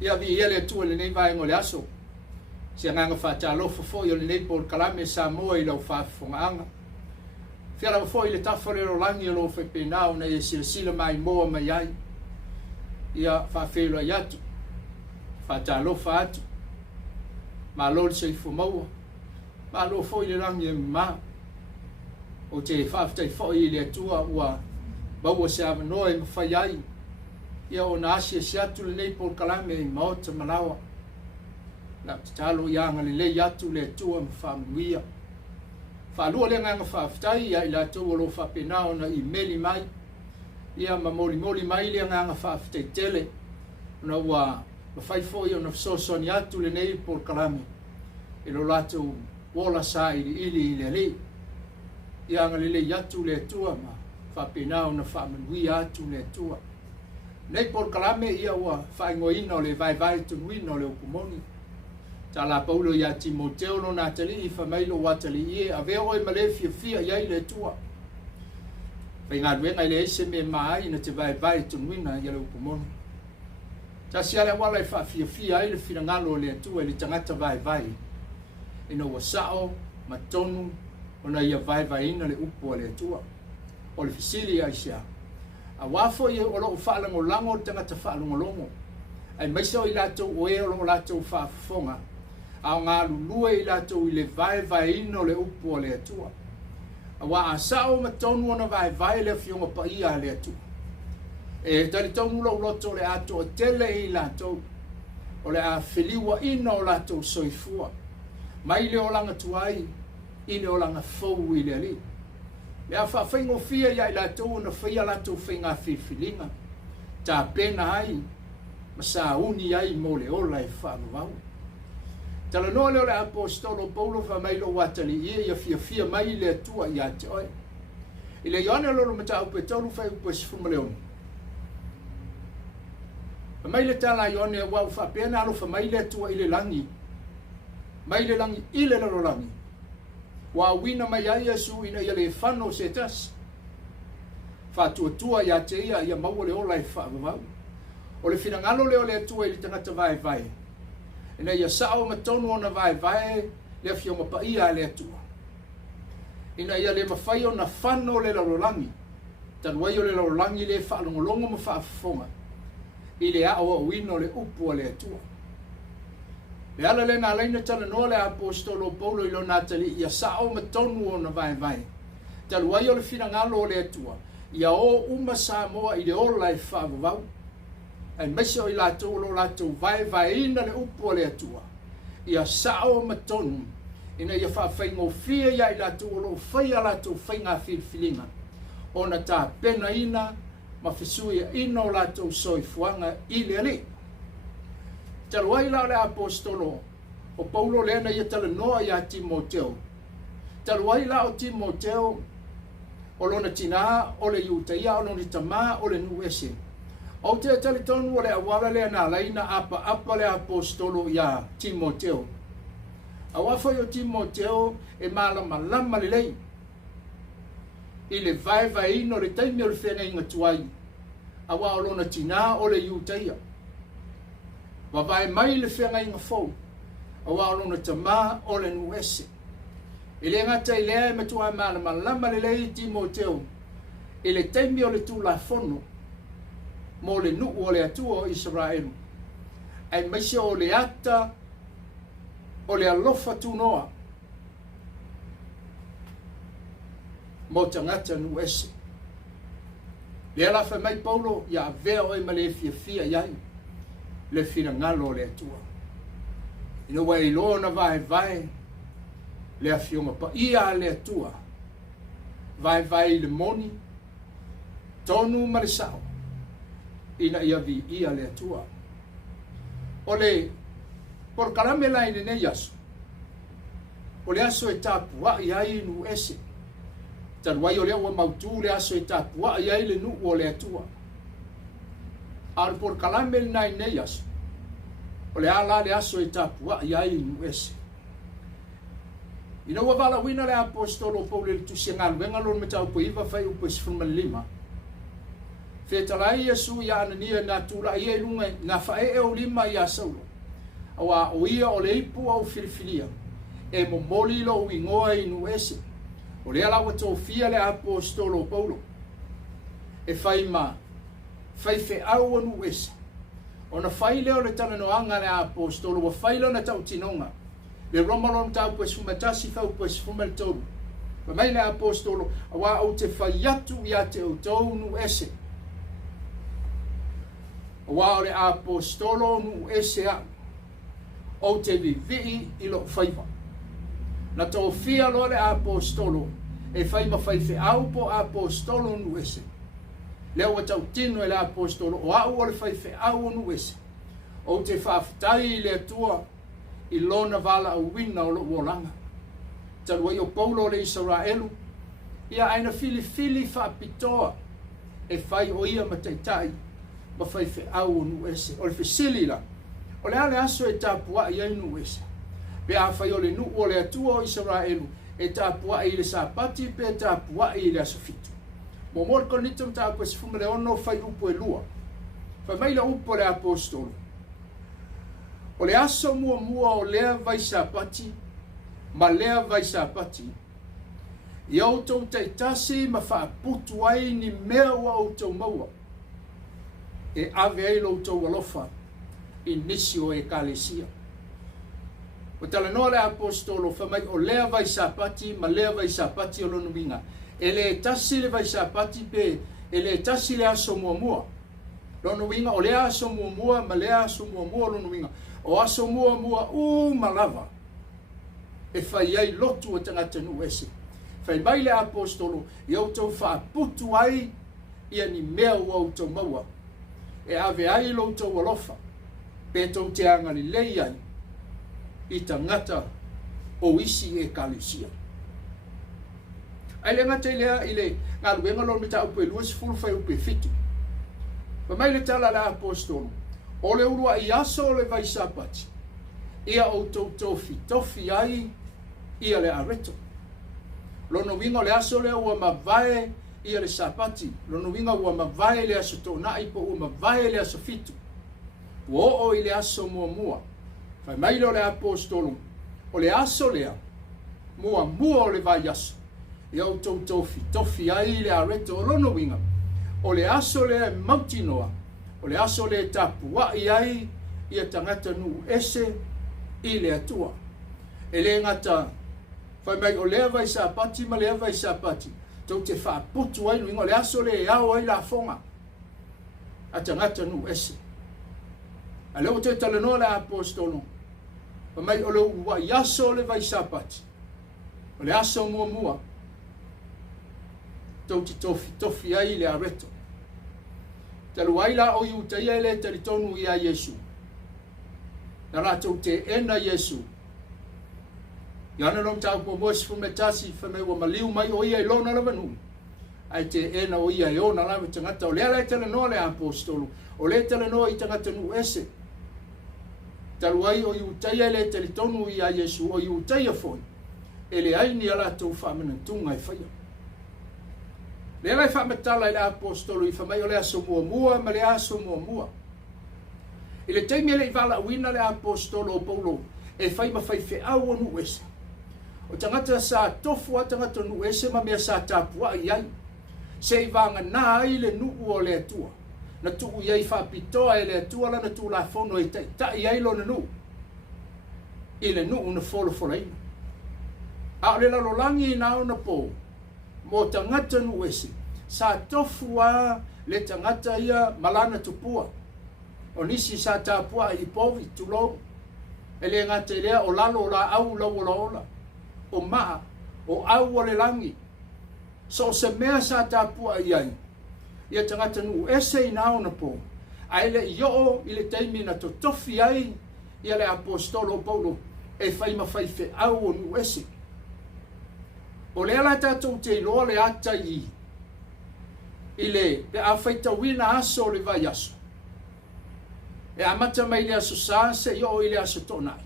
ia vi ele tu le nei vai ngole aso se nga fa ta lo fo yo le nei por kalame Samoa I lo fa fonga fera fo ile ta fo le langi lo fe pena ona e sila mai mo mai ai ia fa fe lo yatu fa ta lo fa atu ma lo se fo mo ma lo fo ile langi ma o te fa fo ile tua wa ba wo se ava no e fa ai ia ona asia siatu le nei por kalame I maota malawa na talo yanga le yatu le tua mfamia fa lu le nga fa ftai ia ila to lo fa penao na I meli mai ia ma moli mai le nga fa ftai tele na wa fai fo io na Sosene atu le nei por kalame e lo lato wola sai ili le ia nga le yatu le tua ma fa penao na fa manuia atu le tua nei por kalame ia wa fa ngoina le Vaevae Tonuina le Moni ta la Paulo ia Timoteo no natali I fa mai lo watali e aveo e male fia ia le tua fa nga venga le se me mai na te Vaevae Tonuina ia le Moni ta sia le wala fa fia ile fina ngalo le tua le tangata Vaevae ino wasao matonu ona ia Vaevae ina le upo le tua o le fisili aisia a wafo ye o lo fa lango lango tangata fa longo ai mai so I lato o e lo lato fa fonga a nga lulue I lato I le Vaevae ino le upo le tua a wa asao matonu ona Vaevae le fionga pa ia le tua e tali tonu lo loto le ato tele I lato o le a filiwa ino lato soifua mai le o langa tuai I le o langa fou I le ali Mea whawhaingo fia ia I lato na whaia lato whainga whiwhilinga. Ta pena ai, ma sa uni ai mo le ola e whanau. Tala noa leo le apostolo Paulo wha mai lo watali ia fia mai le atua ia te oi. I le Leauanae loro mata upe tolu whai upe sifuma leonu. Mai le tala Leauanae wau whapena alo wha mai le atua I le langi. Mai le langi I le loro langi. Wa wina mai ai Yesu ina ia le whano se tas. Whatuatua ia te ia maua le ola e whaavavau. O le whinangalo leo le atua I le tangata Vaevae. Ina ia sao matonu ona Vaevae le whionga pa ia le atua. Ina ia le mawhai o na whano le larolangi. Tanuai o le larolangi le whaalongolongo ma whaafonga. I le ao a wino le upua le atua. Le ala le nga leina tala noa le apostolo Paulo I lo natali ia sao matonu o na Vaevae. Taluai o le whinangalo o le atua. Ia o uma Samoa I le ola e whaavavau. Ai maise o I lato lo lato Vaevae ina le upua le atua. Ia sao matonu. Ina ia whawhaingo fia ia I lato lo whaia lato whainga whiwhilinga. Ona ta pena ina ma whisuia ina o lato soifuanga I le ali. Taluai la le apostolo o Paulo lena ia tala noa ia Timoteo. Taluai la o Timoteo o lona tina o le iutaia o lona tama o le nuese. O te tali tonu o le awala le na laina apa le apostolo ia Timoteo. Awafa yo Timoteo e malama le lei. I le Vaevae ino le taimi o le whenga inga tuai. Awa o lona tina o le iutaia. Vaevae mai le whenga inga fau. Awa o lona tama o le nuese. I le ngata I lea me tua malama le lei Timoteo. I le taimi o le tu la fono. Mo le nuu o le atua o Israelu. Ai maise o le ata o le alofa tu noa. Mo tangata nuese. Le alafa mai Paulo ia vea oi ma le fia iai. Le fina ngalo le atua. Ina wai lo na Vaevae. Le afionga pa ia le atua. Vaevae le Moni. Tonu marisao. Ina ia vi ia le atua. O le por kalame la ine ne yasu. O le aso e tapua iai nu ese. Tanuai o le awa mautu le aso e tapua iai le nu o le atua. Al por kalame na ine yasu. O le ala le aso e tapua iai nu ese. Ina wala wina le apostolo Paulo le tusengal wenga lon metau po iva fai upo 15. Whetalai Iesu ia anania na tula ia ilunga na whae e o lima ia saulo. Awa o ia o le ipu au filifilia. E momoli lo uingoa inu ese. O le alawa tō fia le apostolo Paulo. E whaima, whaife au anu ese. O na whaile o le tana noanga le apostolo, wa whaile na tau tinonga. Le romalon tau pues fumatasi fau pues fumaltolu. Wa mai le apostolo, awa au te whaiatu ia te utau nu ese. Awa o le apostolo nu ese a. O te vivii ilo whaiva. Na tō fia lo le apostolo, e whaima whaife au po apostolo nu ese. Leo wa tau tino e le apostolo, o au o le whaife au nu ese. O te whaafitai le atua, i lona vala au wina o lo uolanga. Talua i o Paulo le Israelu, ia aina fili whaapitoa, e whai o ia mataitai, ma whaife au nu ese. O le whisili la, o le ale aso e tāpua i ainu ese. Pe a whai o le nu o le atua o Israelu, e tāpua i le sāpati, pe tāpua i le asofitu. Mo mor konitum tāpua si fumele ono whai upo e lua. Whai maila upo le apostolo. O le aso mua o lea vai sāpati, ma lea vai sāpati. I autou taitasi ma whaaputu ai ni mea wa autou maua. E ave ai loutou alofa, i nisi o e kalesia. O tala noa le apostolo, whamai o lea vai sāpati, ma lea vai sāpati o lonu winga. E le tasi le vai sāpati pe, e le tasi le aso mua. Lonu winga, o lea aso mua, ma lea aso mua lonu winga. O aso mua malava. E whai ai lotu o tangata nu ese. Whai mai le apostolo, i autou whaaputu ai, ia ni mea o autou maua. E ave ai loutou alofa, pe tau te angari lei ai, i tangata o isi e kalesia. Ai le ngata ilea i le ngā luenga lor mita upe luas fulu whai upe fitu. Pa mai le tala le apostolo, o le urua i aso o le vai sāpati, ia o tofi ai, ia le areto. Lono winga le aso le ua mavae ia le sāpati, lono winga ua mavae le aso tōna ipo ua mavae le aso fitu. Ua o i le aso mua. Fai mai le apostolo, o le aso lea, mua o le vai aso. Ia o tofi ai le areto o lono winga. O le aso lea mautinoa, o le aso le tapua ai, ia tangata nu ese i le atua. E le ngata, fai mai o lea vai sāpati, ma lea vai sāpati. Tau te whaaputu ai nuinga, o le aso le au ai la fonga. A tangata nu ese. A leo te talanoa le apostolo. Fai mai o le ua i aso le vai sāpati. O le aso mua. Tau te tofi ai le areto. Talu ai la o iu taia ele taritonu ia Yesu. Na rātou te ena Yesu. Iana nom tau po moes fumetasi whamei wa maliu mai o ia i lona lava nu. Ai te ena o ia i ona lava tangata. O lea lai tala noa le apostolo. O lea tala noa i tangata nu ese. Talu ai o iu taia ele taritonu ia Yesu. O iu taia foi. Ele ai ni ala tau whamenantunga i whaia. Le lai whamatala i le apostolo i whamai o le aso mua, ma le aso mua. I le teimi ele i wala uina le apostolo o Paulo, e whai ma whai whiau o nu ese. O tangata sa tofu a tangata nu ese, ma mea sa tapua i ai. Se i vanga nā ai le nuu o le atua. Na tuu i ai whapitoa e le atua la na tuu la whono i ta i ai lo na nuu. I le nuu na wholo ina. A le lalolangi i nao na po. Mo tangata nu ese, sa tofu a le tangata ia malana tupua. O nisi sa tapua i povi tulo. E le ngata lea o lalo o la au ola. O maa, o au o le langi. So se mea sa tapua i ai. Ia tangata nu ese i nao na po. Ai le i le teimi na to tofi ai, ia le apostolo Paulo, e whai mawhaife au o nu ese. O lea la tātou te iloa le ata i le pe a whaita wina aso le vai aso. E amata mai le aso sāse i o i le aso tonai.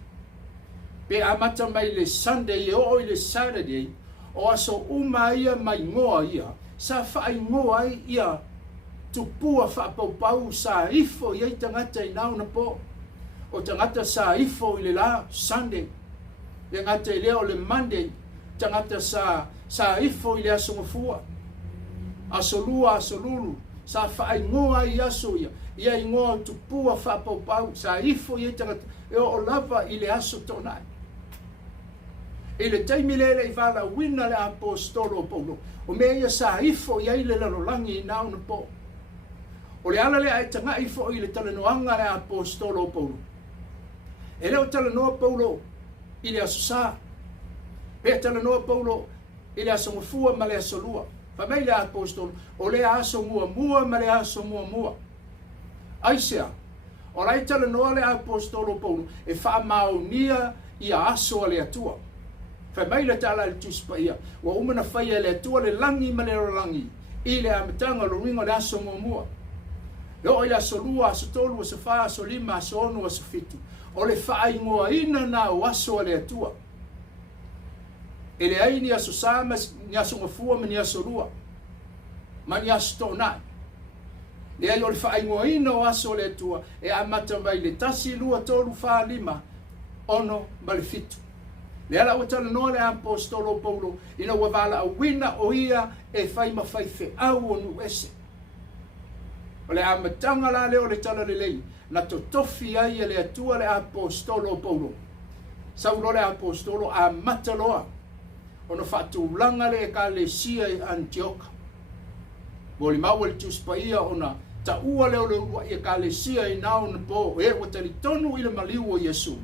Pe amata mai le Sunday i o i le Saturday o aso uma ia mai ngoa ia. Sa whai ngoa ia tupua whapaupau sa ifo iei tangata i nau na po. O tangata sa ifo i le la Sunday. Le ngata i leo le Monday. Tangata sa ifo i le asongafua. Asolua asolulu. Sa whaingoa i aso ia. Ia ingoa tupua whapaupau. Sa ifo iei tangata. E o lava i le aso tonai. E le taimi lele i wala wina le apostolo Paulo. O mea ia sa ifo iei le lalolangi i nau na po. O le ala le ai tanga ifo i le talanoanga le apostolo Paulo. E leo talanoa Paulo i le asosa. Pea talanoa Paulo i le asongafua ma le asolua. Whamei le apostolo o le aso mua ma le aso mua. Aisea, o lai talanoa le apostolo Paulo e wha maunia i a aso le atua. Whamei le tala le tuspa ia. Wa umana whaia le atua le langi ma le rolangi. I le amatanga lo ringo le aso mua. Leo i aso lua, aso tolu, aso wha, aso lima, aso onu, aso fitu. O le wha ingoa ina na o aso le atua. E le ai ni aso sama, ni aso ngafua, ma ni aso lua. Ma ni aso tonai. Le ai o le wha ingoa ina o aso le atua. E amata mai le tasi lua tolu wha lima, ono ma le fitu. Le ala o tala noa le apostolo Paulo, ina wavala a wina o ia e whai mawhaife au onu ese. O le amatanga la leo le tala le lei, na to tofi ai le atua le apostolo Paulo. Saulo le apostolo a mataloa, o no whatu langa le ka le sia i Antioka. Boli maua le tuspaia o na ta ua leo le ua i ka le sia i nao na po, e o tali tonu i le maliu o Yesu.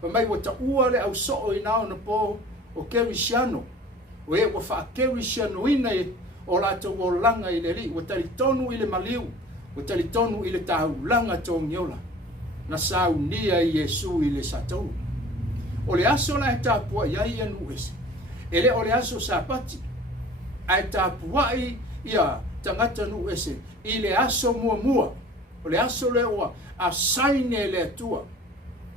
Pa mai o ta ua le au soo i nao na po o kerisiano, o e o wha kerisiano ina e o lato o langa i le li, o tali tonu i le maliu, o tali tonu i le tahu langa tō ngiola, na sau nia i Yesu i le satou. O le aso la e tāpua iai anu ese, e le o le aso sapati, a e tāpua i ia tangata nu ese, i le aso mua, o le aso le oa, a saine le atua,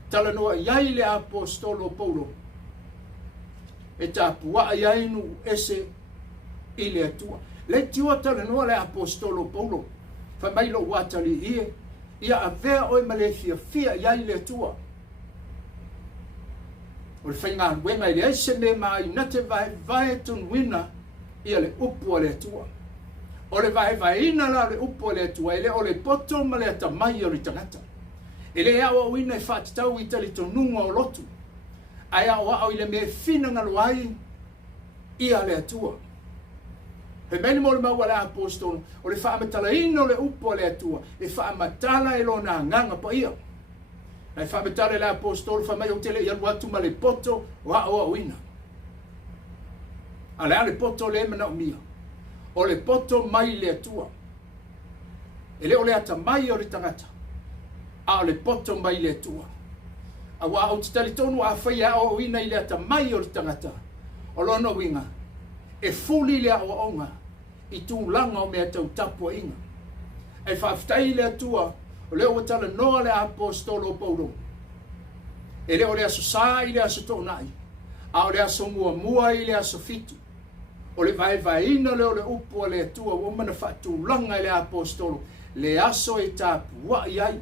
tala noa iai le apostolo Paulo, e tāpua iai nu ese, i le atua. Le tua tala noa le apostolo Paulo, fa mai lo watali ia a vea oi malefia fia iai le atua. O le whainga wenga i le aise me mai nate Vaevae Tonuina ia le upu le atua. O le Vaevae ina la le upu le atua, ele o le poto ma le atamai o le tangata. Ele awa o ina e whaatitau i tali tonunga o lotu. Ai awa o ile me fina ngaluai ia le atua. He meni mo le maua le apostolo, o le whaamatala ino le upo le atua, e whaamatala e lo na nganga pa ia. Ai whaamatala le apostolo, whamai o tele i aluatu ma le poto, o a uina. A le poto le mana o mia, o le poto mai le atua. E le o le ata mai o le tangata, a o le poto mai le atua. A wa o titali tonu a whaia o uina i le ata mai o le tangata, o lono winga. E fuli le o onga i tu langa o mea tau tapua inga. E whaftai le atua o leo o tala noa le apostolo Paulo. E leo le aso sā i le aso tonai. A o le aso mua i le aso fitu. O le Vaevae ina leo le upua le atua o mana whatu langa i le apostolo. Le aso e tapua i ai.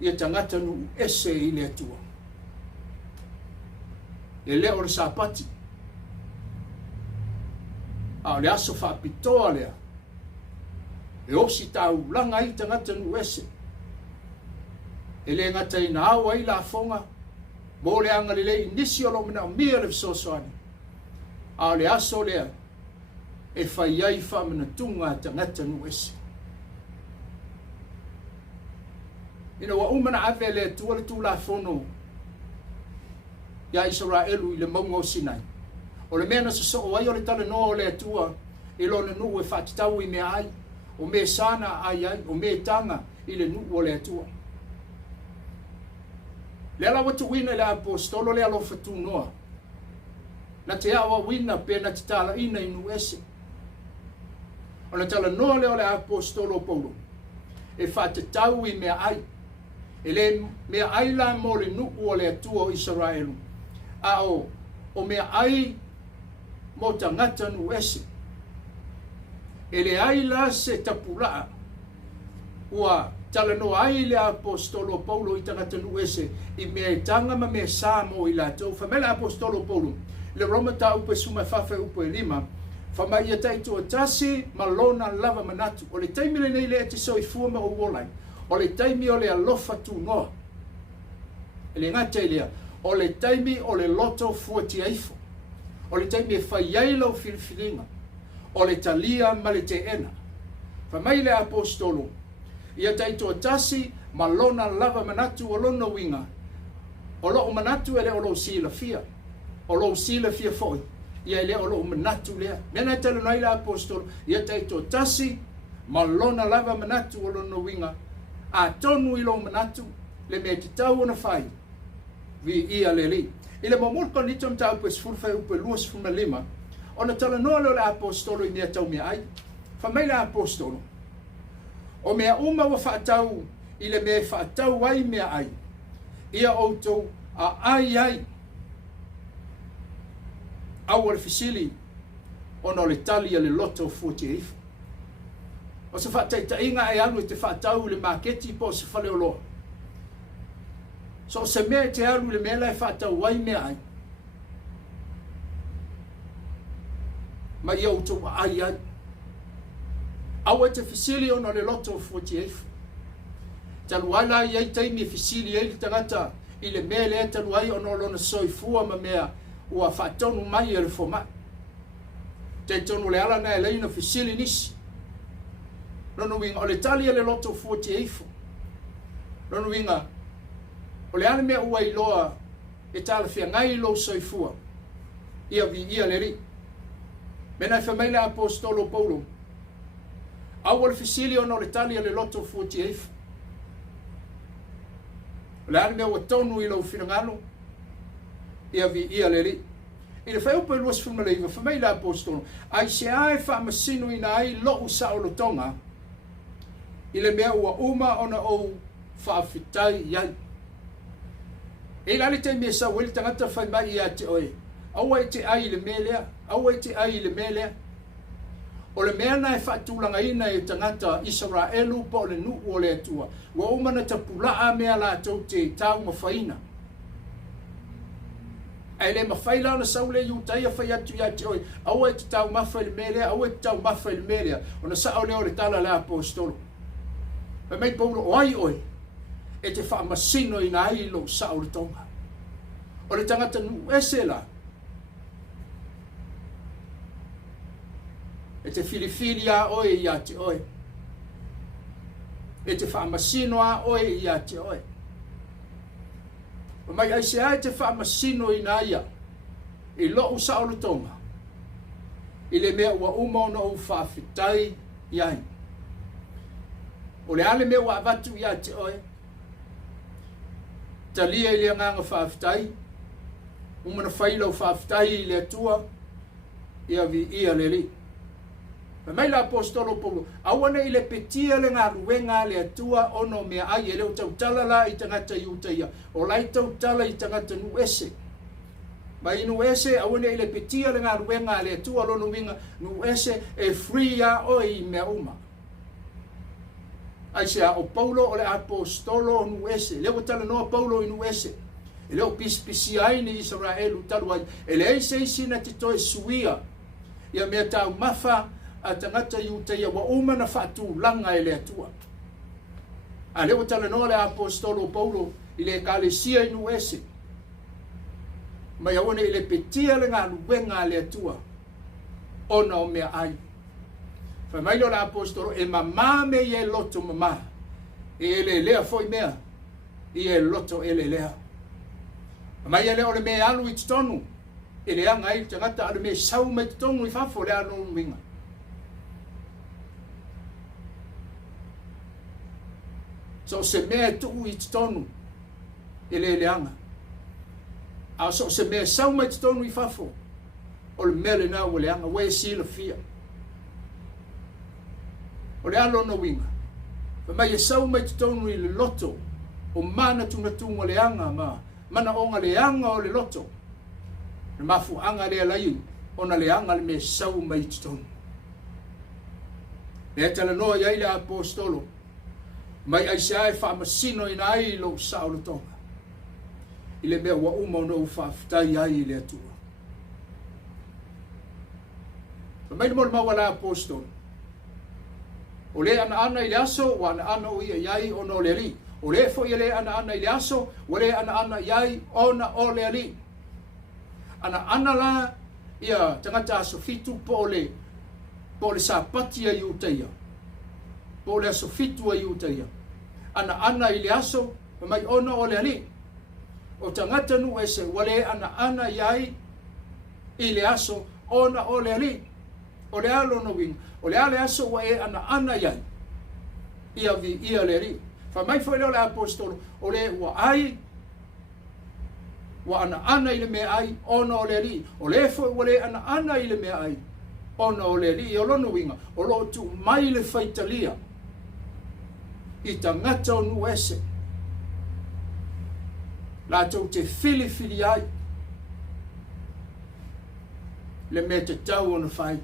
Ia tangata nu ese i le atua. E leo le sapati. A le aso whaapitoa lea. E osi tau langa i tangata nu ese. E le ngata i na awa i la fonga. Mo le anga le nisi o lo mina o mia le Sosene. A le aso lea. E whaiai whamana tunga tangata nu ese. Ina wa umana ave le tua le tu la fono. Ya Israelu i le maunga o Sinai. O le mena so o ai o le tale no o le atua i lo na nu e whaatitau i mea ai. O me sana ai ai, o me tanga i le nu o le atua. Le ala watu wina le apostolo le alo fatu noa. Na te awa wina pe na te tala ina inu ese. O na tala noa le o le apostolo Paulo. E whaatitau i mea ai. E le mea ai la mo le nu o le atua o Israelu. A o mea ai mo tangata nu ese. ele ai la se tapula ua talano ai le apostolo Paulo i tangata nuese i mea tanga ma mea Samo i latou famela apostolo Paulo le Roma ta upe suma fafe upe lima fama ia taito tasi malona lava manatu o le taimi le nei le ati soi fuama o wolai o le taimi o le alofa tu noa ele ngata ilea o le taimi o le loto fuati aifo o le taimi e faiai lau filifilinga o le talia ma le te ena famai le apostolo ia taito tasi malona lava manatu o lona winga o lo manatu ele o lo sila fia o lo sila fia foi ia ele o lo manatu lea mena tele nai la apostolo ia taito tasi malona lava manatu o lona winga a tonu i lo manatu le me te tau ona fai vi ia leli ile mo mol kon nitom tau pes furfa upe luas fuma lima ona tala no le apostolo i mea tau mea ai famai la apostolo o mea uma wa whaatau i le mea whaatau ai mea ai ia outou a ai au le fisili ono le tali le loto 48 o se whaataita inga e alu te whaatau le maketi po se whale o loa so se mea te alu le mea lai whaatau ai mea ai ma ia outou a ai au te fisili ono le loto 48 taluala ia taimi fisili ai tangata i le mea le taluai ono lona soifua ma mea ua whaatonu mai e le foma te tonu le ala na e leina fisili nisi nono winga o le talia le loto 48 nono winga o le ala mea ua iloa e tala fia ngai lo soifua ia vi ia le ri mena i whamaila apostolo Paulo au le fisili ono le talia le loto 48 le ala mea ua tonu i lo finangalo ia vi ia le ri i le whai upe luas fumaleiva whamai la apostolo ai se ae whaamasino ina ai lo sa o lo tonga i le mea ua uma ona o whaafitai iai e la le te mea sa weli tangata whai mai ia te oe aua e te ai le melea aua e te ai le melea o le mea na e whaatulanga ina e tangata Israelu pa o le nuu o le atua ua uma na tapulaa mea la tau te tau mawhaina ai le mawhaila na saule yu taia whai atu ia te oe aua e te tau mawha le melea aua e te tau mawha le melea o na sa o leo le tala le apostolo pa mei Paulo o ai oe e te whaamasino ina ai lo sa o le tonga o le tangata nuu ese la e te filifili a oe ia te oe e te whaamasino a oe ia te oe o mai ai se ai te whaamasino ina ia i lo sa o le tonga i le mea ua uma ona o whaafitai iai o le ale mea ua avatu ia te oe talia i le anganga whaafitai umana whaila o whaafitai i le atua ia vi ia le li mai la apostolo Paulo awana i le petia le ngā ruenga le atua ono mea ai e leo tautala la i tangata iutaia o lai tautala i tangata nuese mai nuese awana i le petia le ngā ruenga le atua lono winga nuese e free a oi mea uma ai sea o Paulo o le apostolo nuese leo tala noa Paulo i nuese e leo pispisi ai ni Israelu talu ai e le eise isina titoe suia ia mea tau mafa a tangata iutaia wa uma na whaatu langa e le atua. A leo tala noa le apostolo Paulo i le kalesia inu ese. Mai awane i le petia le ngā luenga le atua. Ona o mea ai. Whai mai lo le apostolo e mamame i e loto mama. E le lea foi mea. I e loto e le lea. Mai e leo le mea alu i tonu. E le anga i tangata ale me sau me tonu i fafo le anu winga. So se mea tuu i tonu e le leanga. A so se mea sau mai tonu i fafo o le mea le nā o leanga we si la fia. O le alo no winga. Pa mai e sau mai tonu i le loto o mana tungatunga leanga ma mana onga leanga o le loto. Na mafu anga le alai o na leanga le mea sau mai tonu. Le talanoa iai le apostolo. Mai ai se ai whaamasino ina ai lo Saulo tonga. I le mea wa uma no whaafitai ai i le atua. Mai le mau la apostolo. O le ana i le aso, wa ana o ia iai o no le ali. O le fo ia le ana i le aso, o le ana iai ona o le ali. Ana la ia tangata aso fitu po le sapati a iuteia. Po le aso fitu a iuteia. Ana i le aso, mai ona o le ali. O tangata nu ese, wale ana iai i le aso, ona o le ali. O le alo no wing, o le ale aso wa e ana iai. Ia le ali. Fa mai foi le apostolo, o le wa ai, wa ana i le mea ai, ona o le ali. O le foi wa le ana i le mea ai, ona o le ali. O lono winga, o lo tu mai le faitalia. I tangata o nu ese. La tau te fili ai. Le mea te tau o na fai.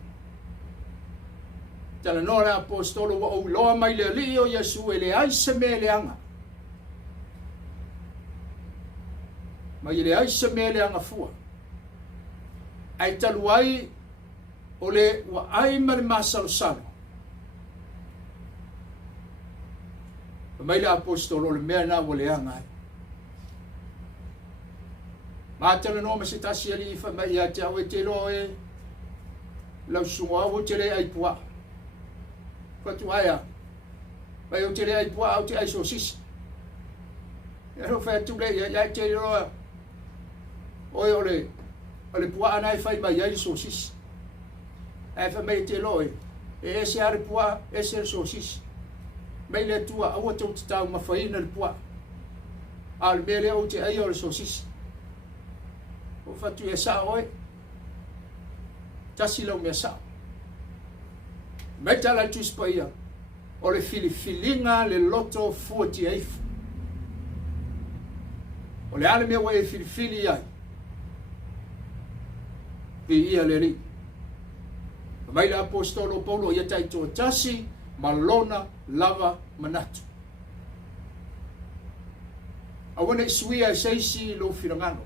Tala no le apostolo wa o loa mai le ali o Yesu e le ai se me le anga. Mai le ai se me le anga fua. Ai talu ai o le wa ai ma le masalo salo. Mai le apostolo le mea na wa le anga ai. Ma tala no ma se tasi ali fa mai a te awe te loe. Lau sunga o te le ai pua. Fatu aya. Mai o te le ai pua au te ai sosis. E ro fa tu le ya te loa. Oi ole pua ana fai mai ai sosis. E fa mai te loe. E ese are pua, ese sosis. Mai le tua au te tau ma faina le pua. Al mele o te ai ole sosis. O fatu e sa oi. Tasi lau me sa. Mai tala tus pa ia. O le filifilinga le loto 48. O le ale mea wai filifili ai. Vi ia le ri. Mai le apostolo Paulo ia taito tasi malona lava manatu. Awana isuia seisi lo firangano.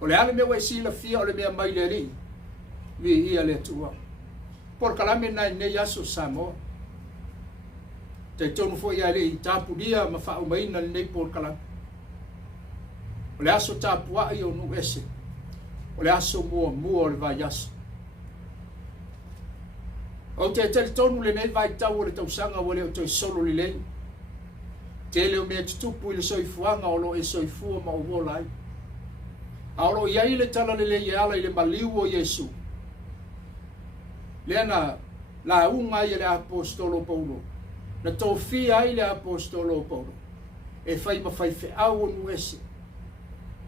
O le ale mea wai sila fia o le mea mai le ri. Vi ia le tua. Por kalame nai ne yaso Samoan. Te tonu fo ia le i tapulia ma fa umaina le nei por kalame. O le aso tapua i o nu ese. O le aso mua o le vai aso. O te tele tonu le nei vai tau o le tausanga o le o toi solo li lei. Te leo mea tutupu i le soifuanga o lo e soifua ma o wolai. A o lo iai le tala le lei e ala i le maliu o Yesu. Leana la unga i le apostolo Paulo. Na tofia i le apostolo Paulo. E fai ma fai fe au nu ese.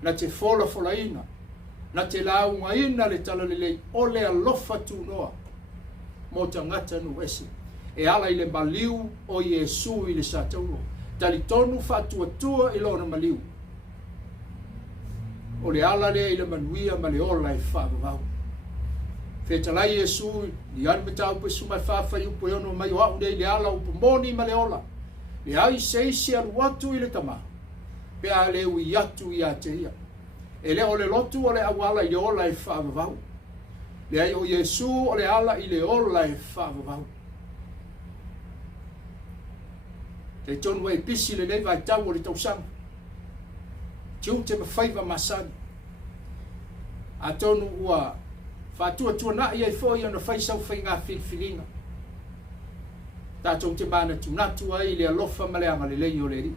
Na te fola ina. Na te la unga ina le tala le lei. O le alofa tu noa. Mo te ngata nu ese. E ala i le maliu o Yesu i le satauno. Tali tonu fatua tua i lona maliu. O le ala le i le manuia ma le ola i whaavavau. Fetalai Yesu ni anu metau pe sumai whaafai upo yono mai o au nei le ala upo Moni ma le ola. Le ai seisi alu watu i le tama. Pe a le ui atu i a te ia. E le o le lotu o le awala i le ola i whaavavau. Le ai o Yesu o le ala i le ola i whaavavau. Te tonu e pisi le nei vai tau o le tausanga. Tiu te mawhaiva masani. A tonu ua fatua tua na ia i foi ana fai sau fai ngā whilwhilinga. Tātou te mana tunatu ai le alofa ma le anga le lei o le ri.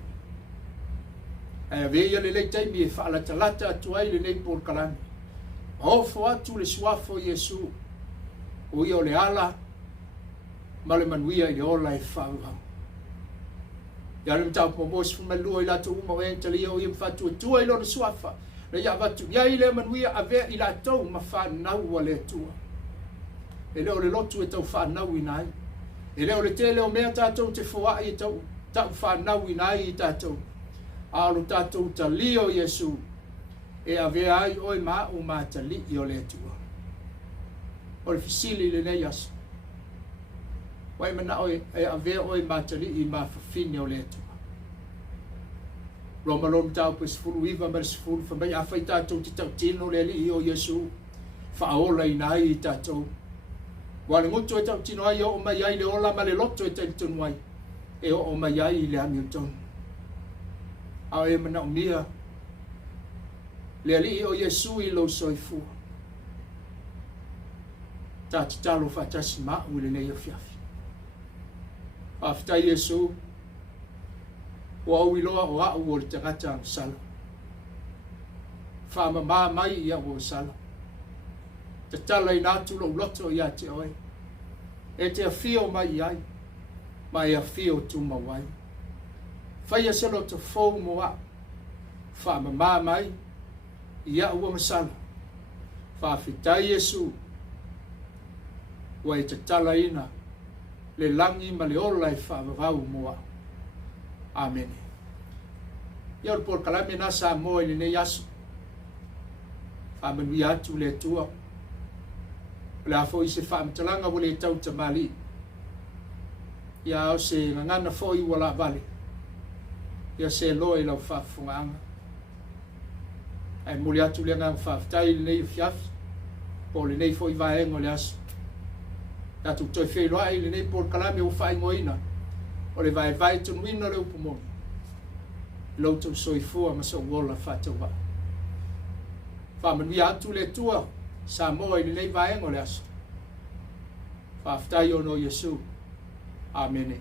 E veia le lei taimi e whaalata atu ai le nei por kalani. Ofo atu le suafo Yesu. O ia o le ala ma le manuia i le ola e whauhau. Ia le mtau pomos fumalua i lato uma o entalia o ia mfatua tua i lona suafa. Na ia watu ia i le manuia a vea i latou ma whanau a le tua. E leo le lotu e tau whanau i nai. E leo le tele o mea tātou te whua i tau whanau i nai i tātou. Alo tātou ta lio Yesu. E a vea ai oi maa o maa ta li i o le tua. O le fisili le nei aso. Wai mana oi e ave oi matali I mafafine o le atua. Roma lom tau pe sfulu iwa ma sfulu fa mai afa I tātou te tau tino le li o Yesu. Whaola I nai I tātou. Wale ngoto e tau tino ai o mai ai le ola ma le loto e tau tonu ai. E o mai ai le Hamilton. Ao e mana o mia. Le li o Yesu I lo soifua. Tati talo fatasi ma ule nei o fiafi. Afta Yesu. O au iloa o au o le tagata ang sala. Whamama mai ia o sala. Te tala I nātu lo loto ia te oe. E te awhio mai ai. Mai awhio tu mawai. Whaia salo te fōu moa. Whamama mai ia o sala. Whawhitai Yesu. Wa te tala ina. Le langi ma le ola I whamavau moa. Amen. Ia por kalame na Samoa I nei aso. Whamanui atu le tua. Le afo I se whamatalanga wale tau tamali. Ia au se ngana fo I wala vale. Ia se loe lau whafunganga. Ai muli atu le ngang whaftai le nei fiafi. Po le nei fo I vaengo le aso. Ia tu toi whailoa I le nei por kalame o whaingoina. O le Vaevae Tonuina le upu Moni. Loutou soifua ma so wola whatawa. Whamanui atu le tua. Samoa I le nei vaengo le aso. Whaftai ono Yesu. Amen.